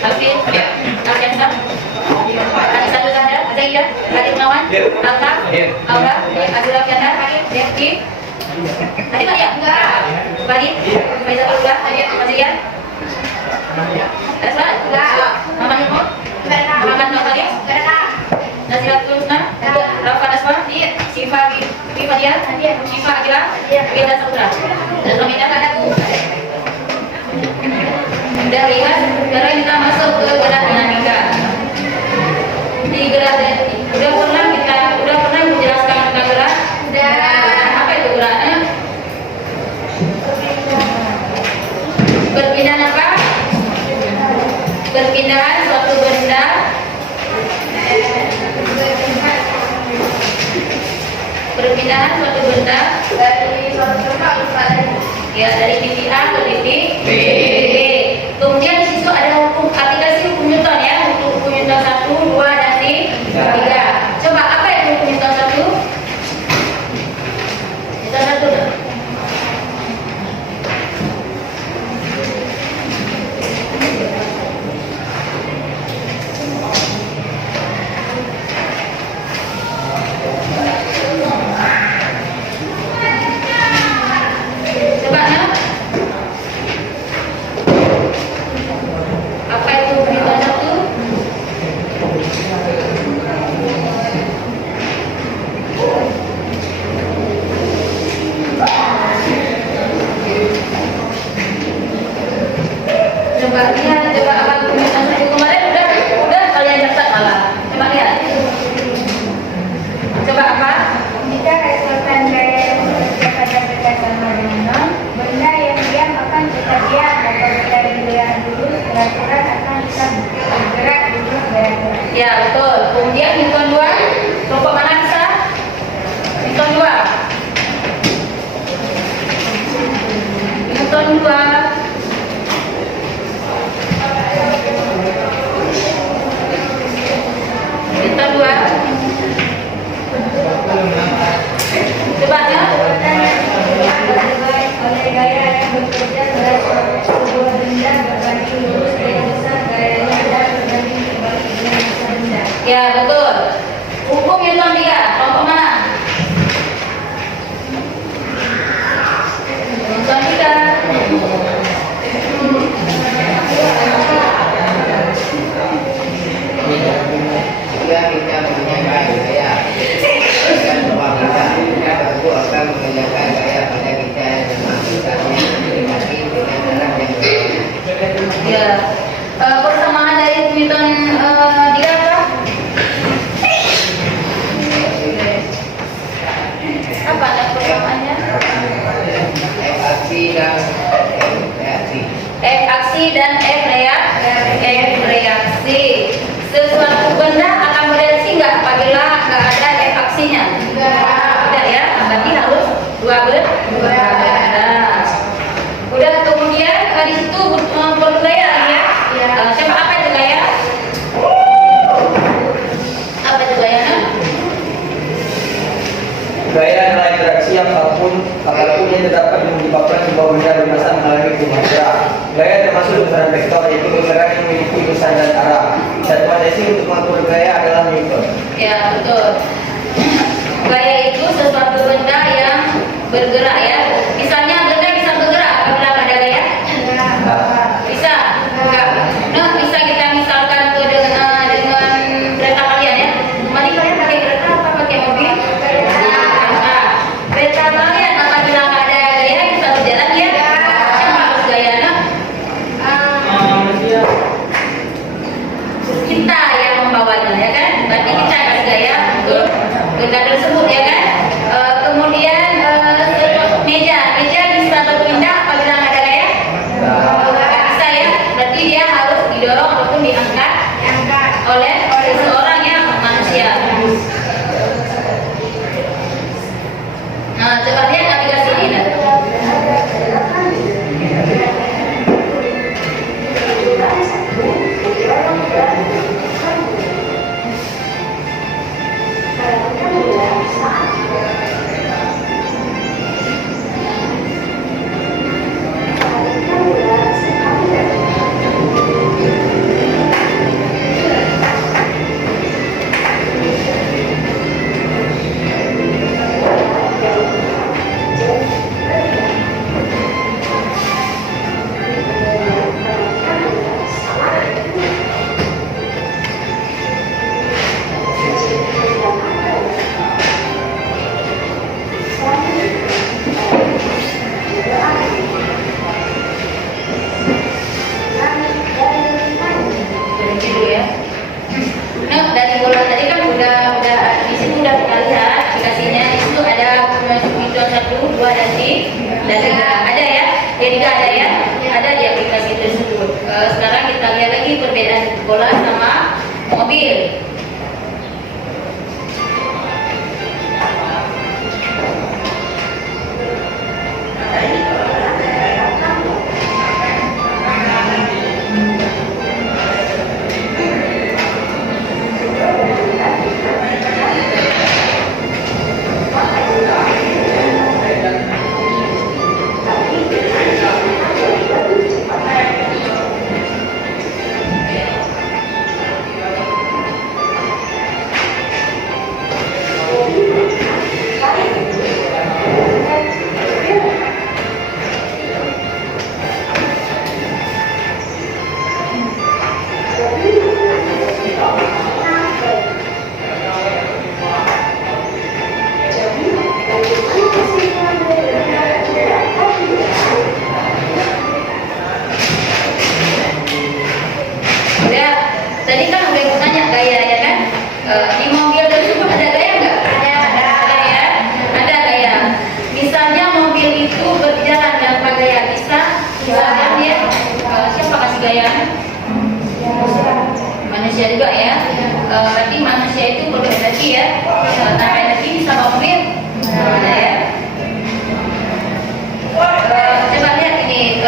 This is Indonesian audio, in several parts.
Alvin, Alfiansa, Alexander Zahra, Zaida, Adit Gunawan, Alta, Aura, Azura Alfianda, Devi, Adi Maria, Badi, Faizal Ullah, Azrian, Aswan, Mama Nurmo, Muhammad Nurmali, Naziratul Husna, Rafa Naswa, Syifa Wifadia, Syifa Akila, Wida Saputra. Dan nominal padaku. Udah lihat, sekarang kita masuk ke gerak dinamika. Di gerak udah pernah menjelaskan tentang gerak. Apa itu geraknya? Perpindahan apa? Perpindahan suatu benda. Perpindahan suatu benda dari suatu tempat ke lain. Ya, dari titik A ke titik B. Kemudian di situ ada hukum aplikasi hukum Newton ya, untuk hukum Newton 1, 2 dan 3. Coba apa itu hukum Newton 1? Newton 1. Coba apa kemarin udah kalian catat malah. Coba lihat. Coba apa? Jika resultan gaya yang bekerja pada benda sama dengan benda yang diam akan tetap diam, dan benda yang diam dulu gerak-gerak akan bisa bergerak dulu gerak-gerak. Ya betul. Kemudian Newton 2, kelompok mana bisa? Newton 2. Newton 2. Newton 2. Coba ya. Oleh gaya yang bekerja pada sebuah benda berbanding lurus gaya besar, gayanya tidak berbanding terbalik dengan besar benda. Ya betul. Hukum Newton 3, kelompok mana? Newton 3. Jika kita menggunakan gaya dan ruang kita tentu akan menggunakan gaya pada kita yang bermaksudnya mendekati dengan jarak yang berbeda. Ya. Persamaan dari Newton 3 apa? Apa ada persamaannya? F aksi dan F reaksi. F aksi dan F reaksi. Sesuatu benda akan bereaksi nggak apabila nggak ada F aksinya? Tidak ya, berarti harus dua benda. Udah, kemudian di situ perlu gaya ya. Coba apa itu gaya? Apa itu gayanya? Gaya adalah interaksi yang apapun yang terdapat menyebabkan sebuah benda bermasa mengalami perubahan gerak. Gaya termasuk besaran vektor, yaitu bergerak yang memiliki besaran dan arah. Satuan dasar untuk mengatur gaya adalah Newton. Ya betul. Gaya itu sesuatu benda yang bergerak ya. Misalnya benda bisa bergerak apabila nggak ada gaya? Bisa? Enggak. Nah, bisa kita misalkan ke dengan kereta kalian ya. Kemarin kalian pakai kereta apa pakai mobil? Kereta. Kereta kalian apabila nggak ada gaya bisa berjalan ya? Siapa harus gaya nak? Kita yang membawanya ya kan? Berarti kita kasih gaya untuk benda tersebut ya kan? Kemudian meja bisa berpindah apabila nggak ada gaya? Nggak bisa ya? Berarti dia harus didorong ataupun diangkat oleh seseorang yang manusia. Nah, coba lihat aplikasi ini. Nah. lihat lagi perbedaan bola sama mobil. Udah, tadi kan udah tanya gaya ya kan? Di mobil tersebut ada gaya nggak? Ada ya, ada gaya. Misalnya mobil itu berjalan tanpa gaya, misalnya dia siapa kasih gaya? Manusia juga ya. Berarti manusia itu perlu energi ya. Tanpa energi bisa mobil. Ada ya. Coba lihat ini,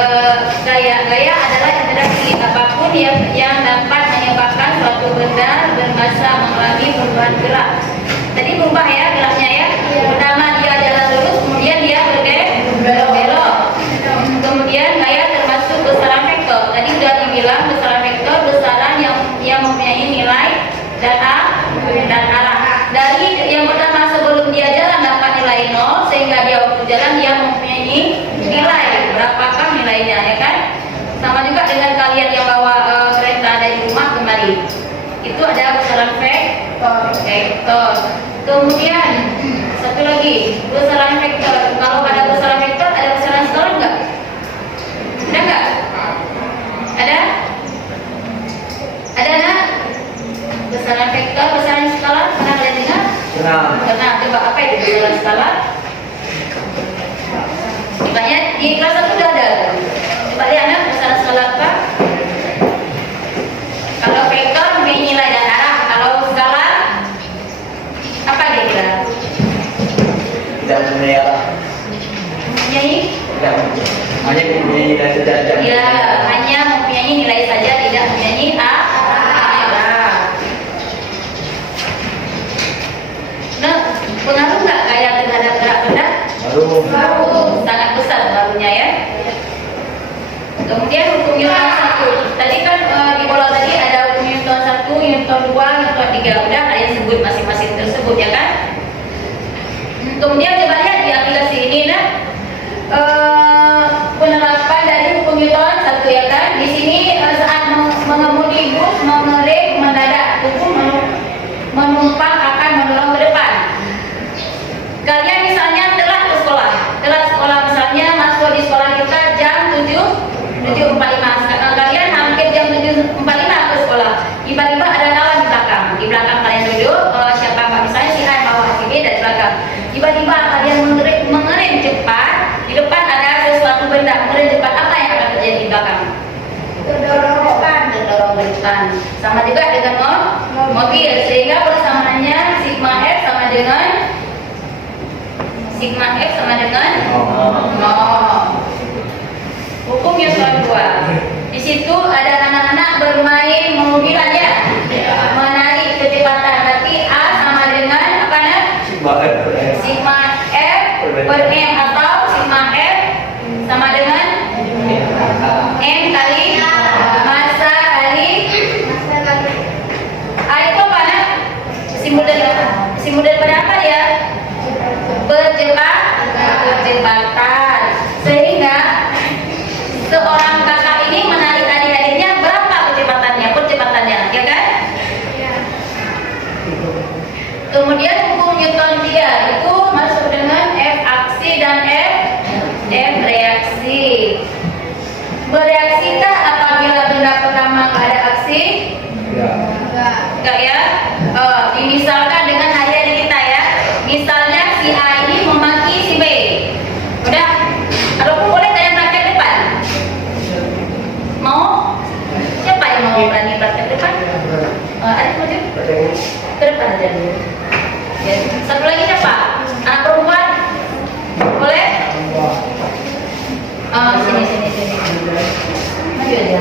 gaya adalah interaksi apapun yang dapat menyebabkan suatu benda bermassa mengalami perubahan gerak. Tadi berubah ya geraknya ya. Pertama dia jalan lurus, kemudian dia berbelok. Kemudian gaya termasuk besaran vektor. Tadi sudah dibilang besaran vektor besaran yang mempunyai nilai dan arah. Dari yang pertama sebelum dia jalan dapat nilai 0 sehingga dia waktu jalan dia mempunyai nilai berapakah nilainya ya kan? Sama juga dengan kalian yang bawa kereta dari rumah kemari. Itu ada besaran vektor. Kemudian satu lagi besaran vektor. Kalau ada besaran vektor ada besaran skalar enggak? Ada enggak? Ada? Ada enggak? Besaran vektor, besaran skalar pernah kalian dengar? Pernah. Coba apa itu besaran skalar? Makanya di kelas 1 sudah ada. Coba lihat anak besaran skalar apa? Kalau vektor mempunyai nilai dan arah. Kalau skalar apa dia kira? Tidak mempunyai arah. Mempunyai? Tidak hanya mempunyai nilai saja. Ya, hanya mempunyai nilai saja, tidak mempunyai arah. Nah, pengaruh nggak gaya terhadap gerak benda? Pengaruh sangat besar pengaruhnya ya. Kemudian hukum Newton 1. Tadi kan di bola tadi ada hukum Newton 1, Newton 2, Newton 3. Udah kalian sebut masing-masing tersebut ya kan? Kemudian coba lihat di aplikasi ini nah. Penerapan dari hukum Newton 1 ya kan? Di sini saat mengemudi bus mengerem mendadak, tubuh menumpang akan mendorong ke depan. Kalian misalnya telat sekolah misalnya masuk di sekolah kita jam 7.45. Kalian hampir jam 7.45 ke sekolah. Tiba-tiba ada kawan di belakang kalian duduk. Siapa misalnya si A bawa si B dari belakang. Tiba-tiba kalian mengerem cepat. Di depan ada sesuatu benda mengerem cepat. Apa yang akan terjadi di belakang? Terdorong ke depan. Sama juga dengan mobil. Sehingga persamaannya sigma F sama dengan 0. Hukum Newton 2. Di situ ada anak-anak bermain mobilan ya, menarik kecepatan. Berarti A sama dengan apa nak? Sigma F per M atau sigma F sama dengan M kali massa kali A itu apa nak? Simbol daripada apa ya? Percepatan. Sehingga seorang kakak ini menarik adik-adiknya berapa percepatannya, ya kan? Kemudian hukum Newton 3 itu masuk dengan F aksi dan F reaksi. Bereaksikah apabila benda pertama nggak ada aksi? Enggak ya? Dimisalkan dengan adik-adik kita ya. Misalnya si A ini memaki si B. Udah? Ataupun boleh tanya praktek depan? Mau? Siapa yang mau mau berani praktek ke depan? Adik maju ke depan aja dulu. Ya. Satu lagi siapa? Anak perempuan? Boleh? Sini. Maju aja.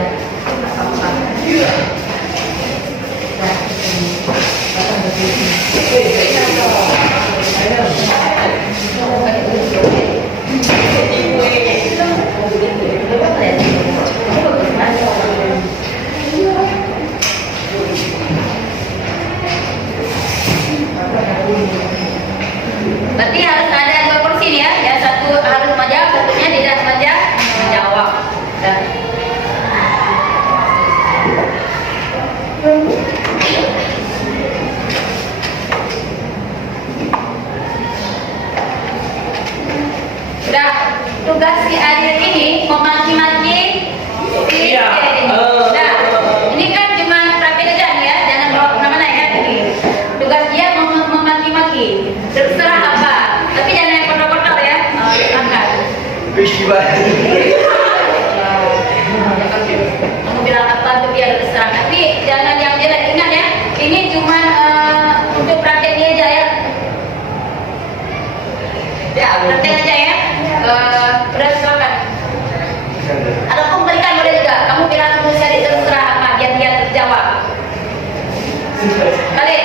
Berarti harus ada dua porsi nih ya. Yang satu harus menjawab, satunya tidak menjawab. Dan sudah tugas si Adil ini memaki-maki si Nah, ini kan cuma praktek aja nih ya, jangan bawa kemana-mana ya. Tugas dia memaki-maki, terserah apa, tapi jangan yang kotor-kotor ya. Silakan. Kamu bilang apa tuh biar terserah, tapi jangan yang jelek. Ingat ya, ini cuma untuk praktek dia aja ya. Ya, praktek aja ya. Udah silakan. Ataupun berikan boleh juga. Kamu bilang kamu cari terserah apa biar dia terjawab. Kali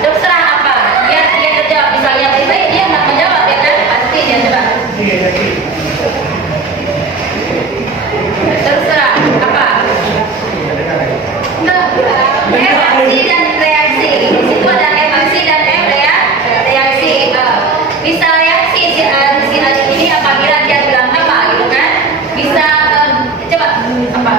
terserah apa biar dia terjawab. Misalnya lebih baik dia nggak menjawab ya kan? Pasti dia coba. Terserah apa? Enggak. Emosi dan reaksi. Di situ ada emosi dan reaksi. Bisa reaksi si Adit ini apabila dia bilang apa gitu kan? Bisa coba apa?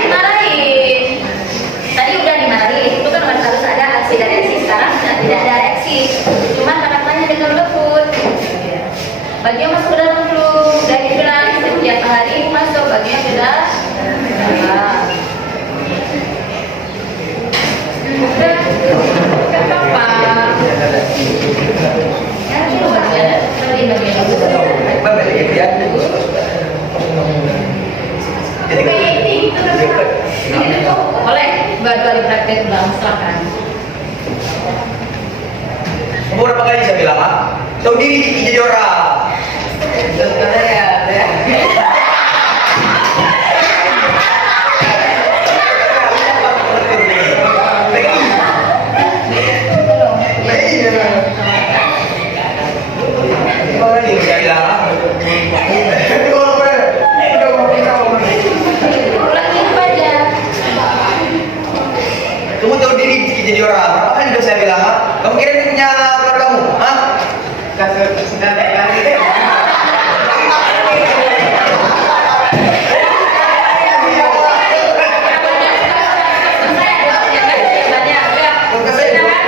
Dimarahin. Tadi udah dimarahin. Itu kan harus ada aksi dan reaksi. Sekarang sudah tidak ada reaksi. Cuman kata-katanya dengan lembut. Baginya masuk ke dalam dulu. Dan dibilang setiap hari masuk baginya sudah. Udah apa? Ya, itu bagian. Boleh dua-dua dipraktek ulang, silakan. Berapa kali saya bilang, ah? Tahu diri dikit jadi orang. Kamu tahu diri jadi orang. Berapa kali sudah saya bilang, ah? Kamu kira ini punya keluargamu, ah? Kasus sudah kali.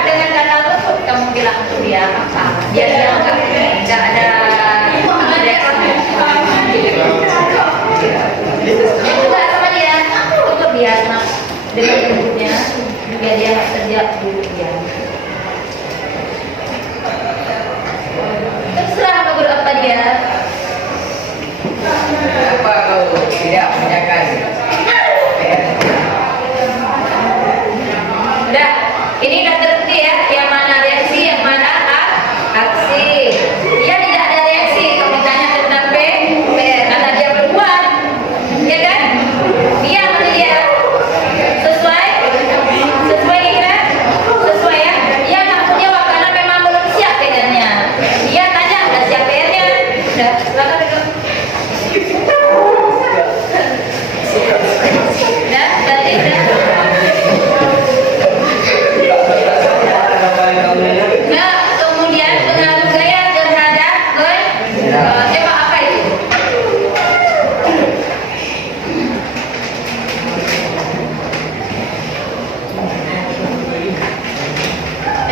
Dengan kata lembut kamu bilang ke dia apa? Biar dia nggak ada juga sama dia untuk dia dengan lembutnya biar dia nggak kerja dulu dia. Terserah mau berapa dia. Apa kau tidak menjaga? Udah, ini udah terbukti ya, yang mana reaksi, yang mana aksi. Dia tidak ada reaksi, kamu tanya tentang P, karena dia berbuat, ya kan? Dia mana dia? Sesuai kan? Sesuai ya? Dia nggak mau jawab karena memang belum siap PR-nya. Dia tanya udah siap PR-nya, udah silakan duduk. Udah, berarti udah. Nah, kemudian pengaruh gaya terhadap coba apa itu?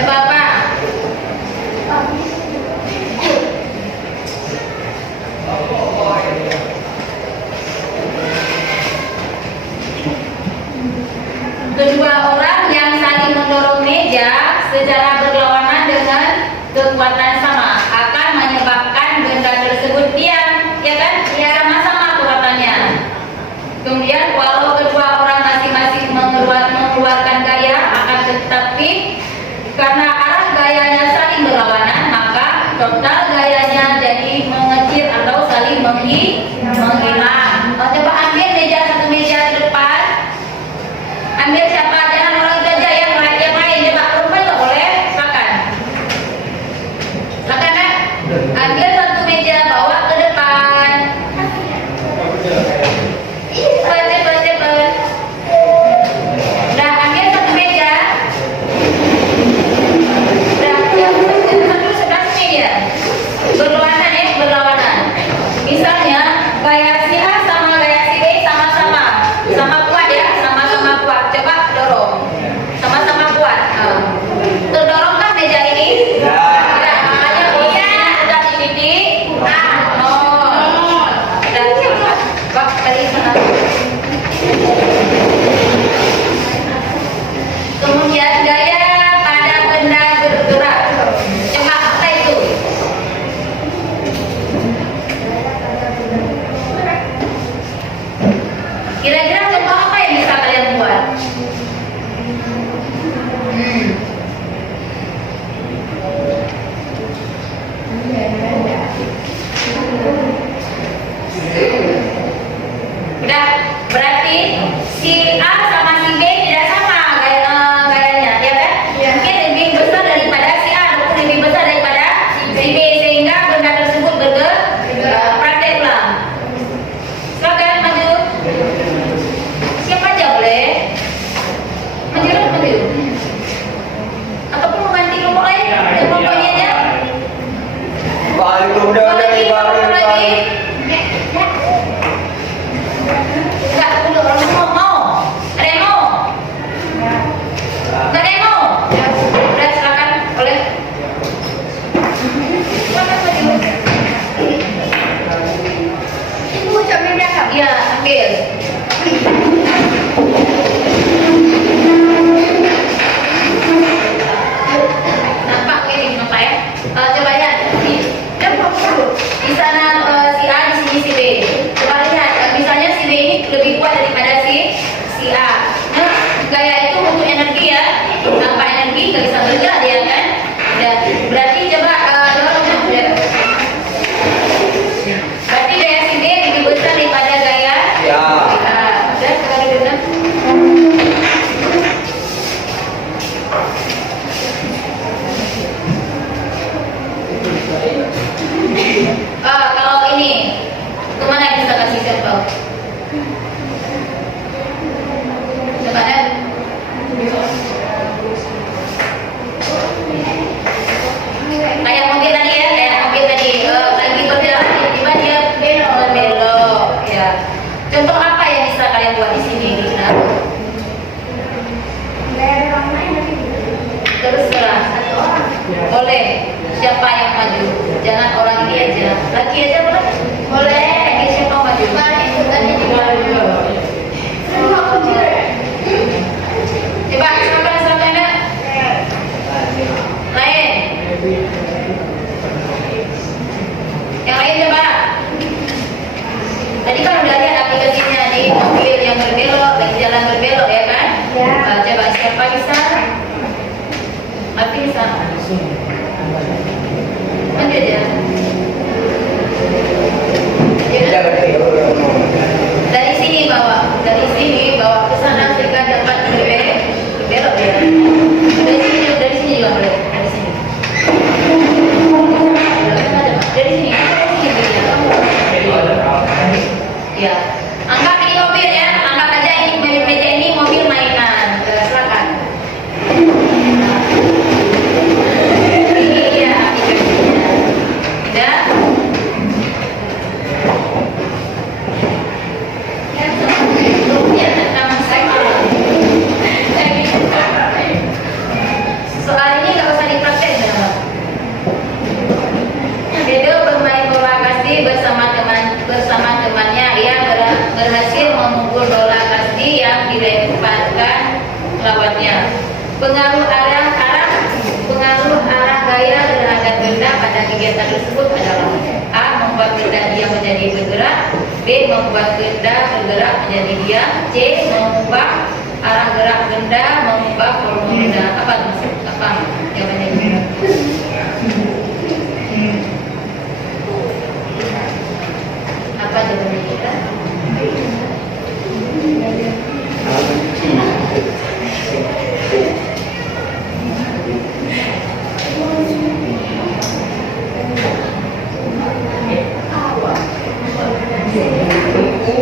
Coba apa? Kedua orang yang saling mendorong meja secara berlawanan dengan kekuatan sama akan menyebabkan benda tersebut diam, ya kan? Ya, sama-sama kekuatannya. Kemudian walau kedua orang masing-masing mengeluarkan gaya, akan tetapi karena arah gayanya saling berlawanan, maka total gayanya jadi mengecil atau saling menghilang. Coba ambil satu meja depan. Ambil siapa? Jangan orang itu aja yang lain. Coba perempuan nggak boleh makan. Makan kan? Ambil satu meja, bawa ke depan. Cepat. Udah ambil satu meja. Udah satu sebelah sini ya. Berlawanan ya, berlawanan. Misalnya gaya si A sama gaya si B sama-sama kuat ya, sama-sama kuat. Coba dorong, sama-sama kuat. Terdorong kan meja ini? Tidak, makanya posisinya udah di titik nol. Udah cepat, bak kali sana. Kemudian gaya pada benda bergerak. Coba apa itu? Kira-kira contoh apa yang bisa kalian buat? Udah, berarti si A sama si B tidak sama gayanya, ya kan? Mungkin lebih besar daripada si A, ataupun lebih besar daripada si B, sehingga benda tersebut praktek ulang. Silakan maju. Siapa aja boleh? Maju. Ataupun mengganti kelompok lain, kelompoknya aja. Balik udah Lagi. bisa kalian buat di sini di sana? Nggak ada orang lain lagi. Terserah. Satu orang. Boleh. Siapa yang maju? Jangan orang ini aja. Laki aja boleh? Boleh. Laki siapa yang maju? Kemarin ikutannya juga. Coba silakan ada. Lain. Yang lain coba. Tadi kan udah lihat aplikasinya nih, mobil yang berbelok, lagi jalan berbelok ya kan? Ya. Coba siapa bisa? Tapi bisa. Lanjut aja. Tidak berbeda. Dari sini bawa ke sana sehingga dapat berbelok ya. Dari sini juga boleh. Dari sini. Ya. Angkat ini mobil ya. Angkat aja ini meja ini mobil mainan. Silakan. Ini ya aplikasinya. Udah. Soal ini nggak usah dipraktek ya. Video bermain bola kasti bersama temannya yang berhasil memukul bola kasti yang dilemparkan lawannya. Pengaruh arah gaya terhadap benda pada kegiatan tersebut adalah A. Membuat benda dia menjadi bergerak, B. Membuat benda bergerak menjadi diam, C. Mengubah arah gerak benda, mengubah volume benda. Apa maksud? Apa jawabannya? Apa jawabannya kita?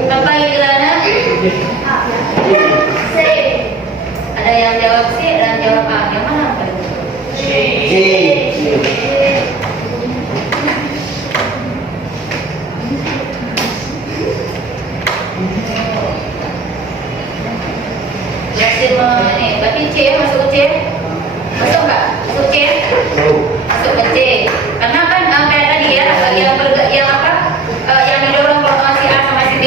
Apa Ilana? C. Ada yang jawab C, ada yang jawab A. Yang mana? Berhasil ini, tapi C ya, masuk C? Masuk nggak? Masuk C? Masuk ke C. Karena kan kayak tadi ya, yang didorong si A sama si B,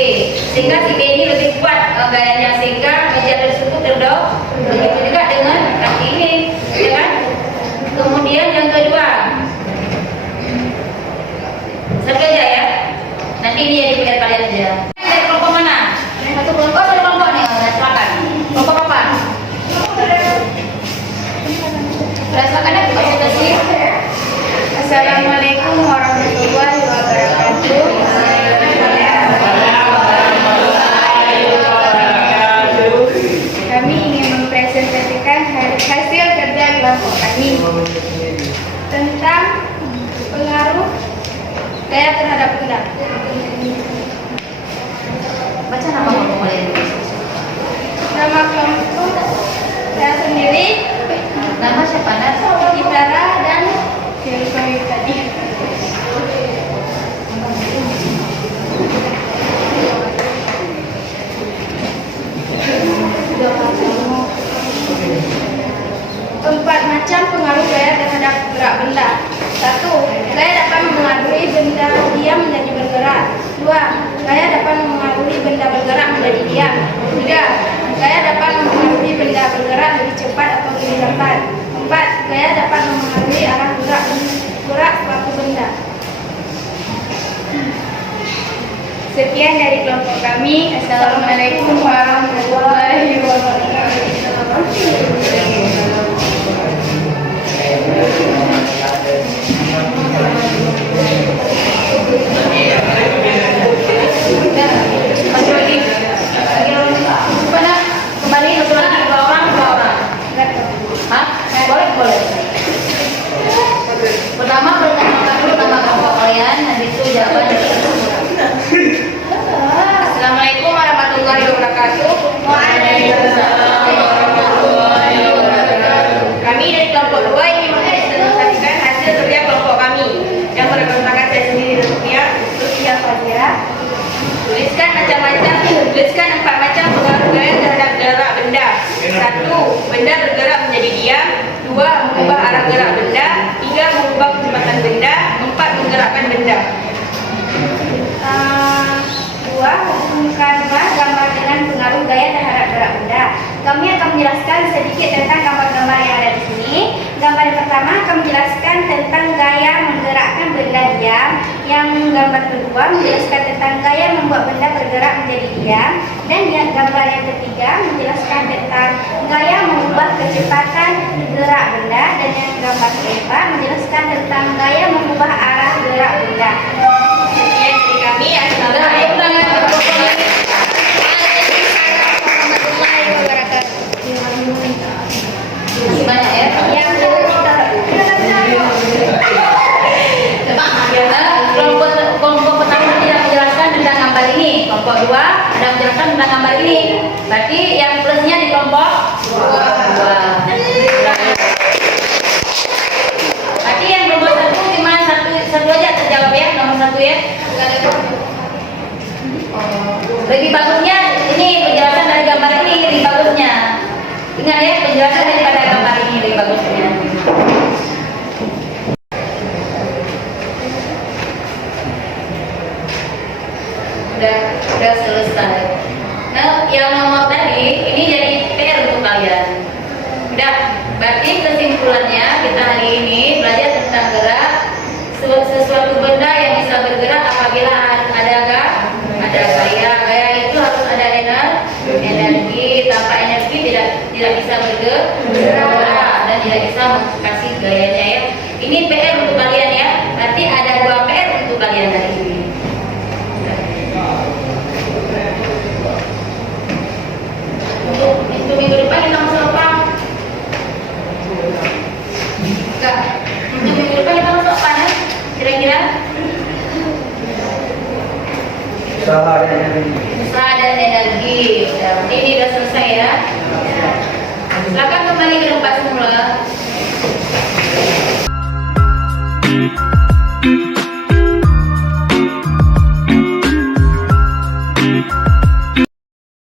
sehingga si B ini lebih kuat gayanya sehingga meja tersebut terdorong. Begitu juga dengan kaki ini, ya kan? Kemudian yang kedua, satu aja ya. Nanti ini yang dipilih kalian aja. Dari kelompok mana? Satu kelompok, satu kelompok nih. Silakan. Kelompok apa? Silakan ada konsultasi. Assalamualaikum warahmatullahi wabarakatuh. Kami ingin mempresentasikan hasil kerja kelompok kami tentang pengaruh gaya terhadap benda. Baca nama kelompok kalian. Nama kelompok saya sendiri, Nama siapa? Ibara dan Dewi tadi. Empat macam pengaruh gaya terhadap gerak benda. 1. Gaya dapat mempengaruhi benda diam menjadi bergerak. 2. Gaya dapat mempengaruhi benda bergerak menjadi diam. 3. Gaya dapat mempengaruhi benda bergerak lebih cepat atau lebih lambat. 4. Gaya dapat mempengaruhi arah gerak suatu benda. Sekian dari kelompok kami. Assalamualaikum warahmatullahi Masuk lagi. Mana? Kembali satu lagi dua orang. Hah? Boleh. Pertama perkenalkan dulu nama kelompok kalian, nanti itu jawaban. Assalamualaikum warahmatullahi wabarakatuh. Waalaikumsalam warahmatullahi wabarakatuh. Kami dari kelompok 2 ingin mempresentasikan hasil kerja kelompok kami yang berkontrakan saya sendiri dan Rupiah Fadira. Tuliskan 4 Kami akan menjelaskan sedikit tentang gambar-gambar yang ada di sini. Gambar yang pertama akan menjelaskan tentang gaya menggerakkan benda diam. Yang gambar kedua menjelaskan tentang gaya membuat benda bergerak menjadi diam. Dan yang gambar yang ketiga menjelaskan tentang gaya mengubah kecepatan gerak benda. Dan yang gambar keempat menjelaskan tentang gaya mengubah arah gerak benda. Sekian dari kami. Assalamualaikum warahmatullahi wabarakatuh. Masih banyak ya. Yang Kelompok pertama tidak menjelaskan tentang gambar ini. Kelompok dua ada menjelaskan tentang gambar ini. Berarti yang plusnya di kelompok dua. Berarti yang kelompok satu cuma satu aja terjawab ya, nomor satu ya. Lebih bagusnya ini penjelasan dari gambar ini lebih bagusnya. Ingat ya, penjelasan daripada gambar ini lebih bagusnya. Udah selesai. Nah, yang nomor tadi ini jadi PR untuk kalian. Udah, berarti kesimpulannya kita hari ini belajar tentang gerak sesuatu benda yang bisa bergerak apabila ada gaya. Gaya itu harus ada energi. Tanpa energi tidak bisa bergerak dan tidak bisa kasih gayanya ya. Ini PR untuk kalian ya. Berarti ada 2 PR untuk kalian hari ini. Untuk minggu depan kita masuk apa? Enggak. Untuk minggu depan kita masuk apa ya? Kira-kira? Usaha dan energi. Usaha dan energi. Ini udah selesai ya. Silakan kembali ke tempat semula.